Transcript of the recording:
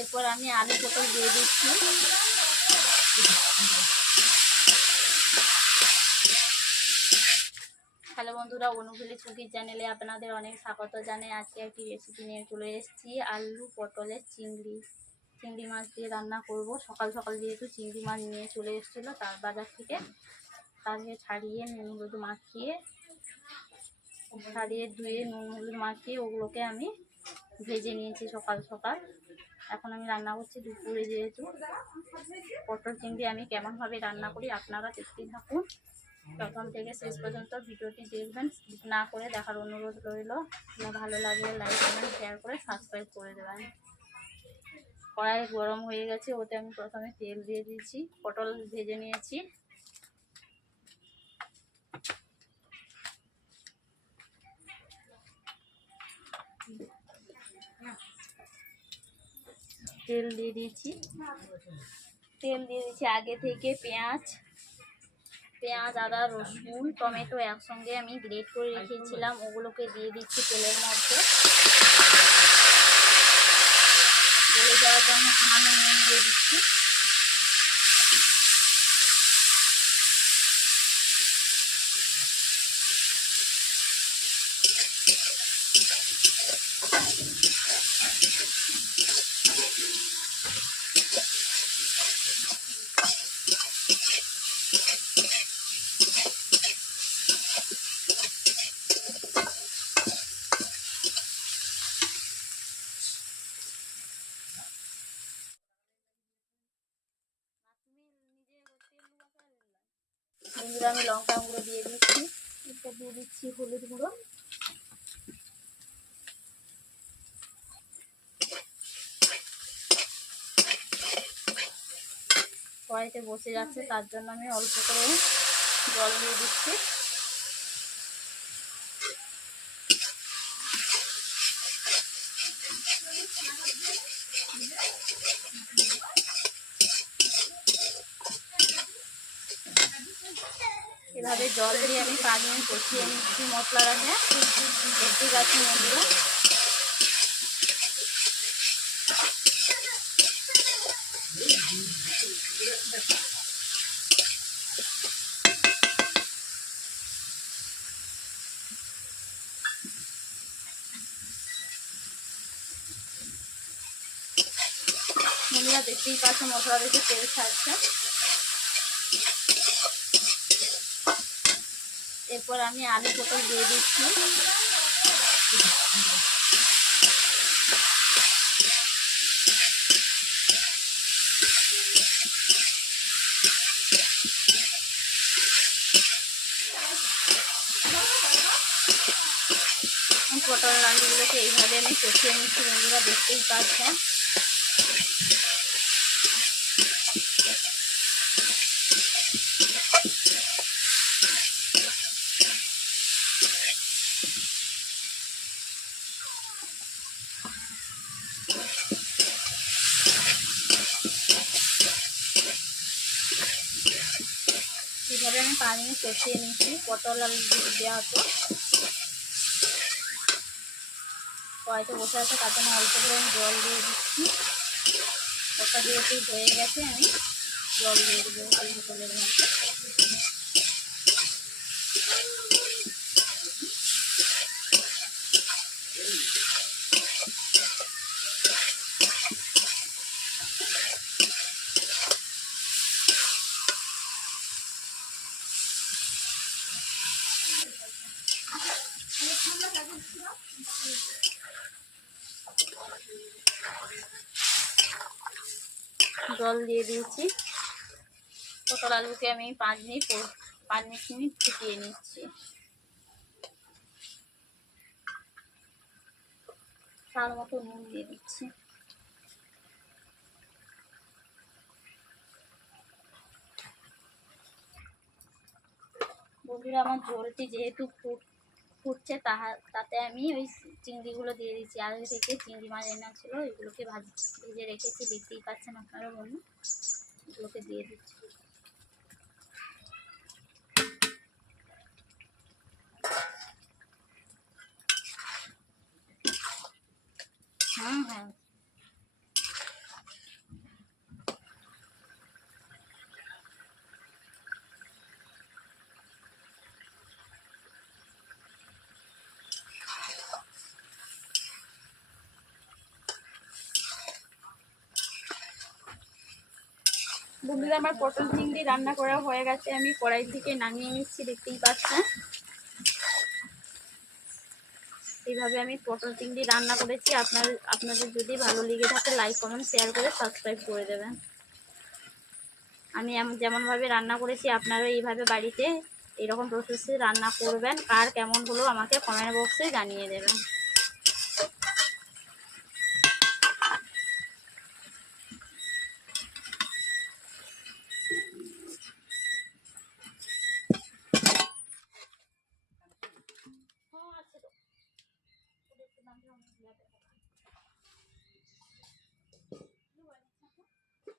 এরপর আমি আলু পটল দিয়ে দিচ্ছি। হ্যালো বন্ধুরা, অনুভূলি কুকিং চ্যানেলে আপনাদের অনেক স্বাগত জানাই। আজকে একটি রেসিপি নিয়ে চলে এসেছি, আলু পটলের চিংড়ি মাছ দিয়ে রান্না করব। সকাল সকাল যেহেতু চিংড়ি মাছ নিয়ে চলে এসেছিলো তার বাজার থেকে, তাকে ছাড়িয়ে নুন হলুদ মাখিয়ে ধুয়ে নুন হলুদ মাখিয়ে ওগুলোকে আমি ভেজে নিয়েছি সকাল সকাল। এখন আমি রান্না করছি দুপুরে। যেহেতু পটল চিংড়ি আমি কেমনভাবে রান্না করি আপনারা দেখতেই থাকুন, প্রথম থেকে শেষ পর্যন্ত ভিডিওটি দেখবেন। স্কিপ না করে দেখার অনুরোধ রইল। ভালো লাগলে লাইক কমেন্ট শেয়ার করে সাবস্ক্রাইব করে দেবেন। কড়াই গরম হয়ে গেছে, ওতে আমি প্রথমে তেল দিয়ে দিয়েছি। পটল ভেজে নিয়েছি। তেল দিয়ে দিয়েছি আগে থেকে পেঁয়াজ, আদা, রসুন, টমেটো একসঙ্গে আমি গ্রেট করে রেখেছিলাম, ওগুলোকে দিয়ে দিচ্ছি তেলের মধ্যে। গলে যাওয়ার জন্য সামান্য নুন দিয়ে দিচ্ছি। বন্ধুরা, আমি লঙ্কা গুঁড়ো দিয়ে দিচ্ছি। এরপর দিয়ে দিচ্ছি হলুদ গুঁড়ো। কড়াইতে বসে যাচ্ছে, তার জন্য আমি অল্প করে জল দিয়ে দিচ্ছি। এভাবে জল দিয়ে আমি 5 মিনিট কষিয়ে নিচ্ছি মশলাটাকে। দেখতে পাচ্ছি বন্ধুরা, দেখতেই পাচ্ছি মশলা দেখে তেল ছাড়ছে। এরপর আমি আলু পটল দিয়ে দিচ্ছি। পটল আলুগুলোকে এইভাবে আমি কষিয়ে নিচ্ছি বন্ধুরা, দেখতেই পাচ্ছেন। এইভাবে আমি 5 মিনিট কষিয়ে নিচ্ছি। পটল আলু দেওয়া হতো, কড়াইতে বসে আছে, তার জন্য অল্প করে আমি জল দিয়ে দিচ্ছি। ওটা যেহেতু হয়ে গেছে, আমি জল দিয়ে দেবো এই পটলের মধ্যে। জল দিয়ে দিয়েছি। পটল আলুকে আমি 5 মিনিট ফুটিয়ে নিচ্ছি। তার মতো নুন দিয়ে দিচ্ছি। বন্ধুরা, আমার ঝোলটি যেহেতু ফুটছে, তাতে আমি ওই চিংড়িগুলো দিয়ে দিচ্ছি। আগে থেকে চিংড়ি মাছ এনে ছিল, এগুলোকে ভেজে রেখেছি, দেখতেই পাচ্ছেন আপনারা বন্ধু। এগুলোকে দিয়ে দিচ্ছি। বন্ধুরা, আমার পটল চিংড়ি রান্না করা হয়ে গেছে, আমি কড়াই থেকে নামিয়ে নিচ্ছি, দেখতেই পাচ্ছেন। এইভাবে আমি পটল চিংড়ি রান্না করেছি। আপনাদের যদি ভালো লেগে থাকে লাইক কমেন্ট শেয়ার করে সাবস্ক্রাইব করে দেবেন। আমি যেমনভাবে রান্না করেছি আপনারা এইভাবে বাড়িতে এরকম প্রসেসে রান্না করবেন। কার কেমন হলো আমাকে কমেন্ট বক্সে জানিয়ে দেবেন।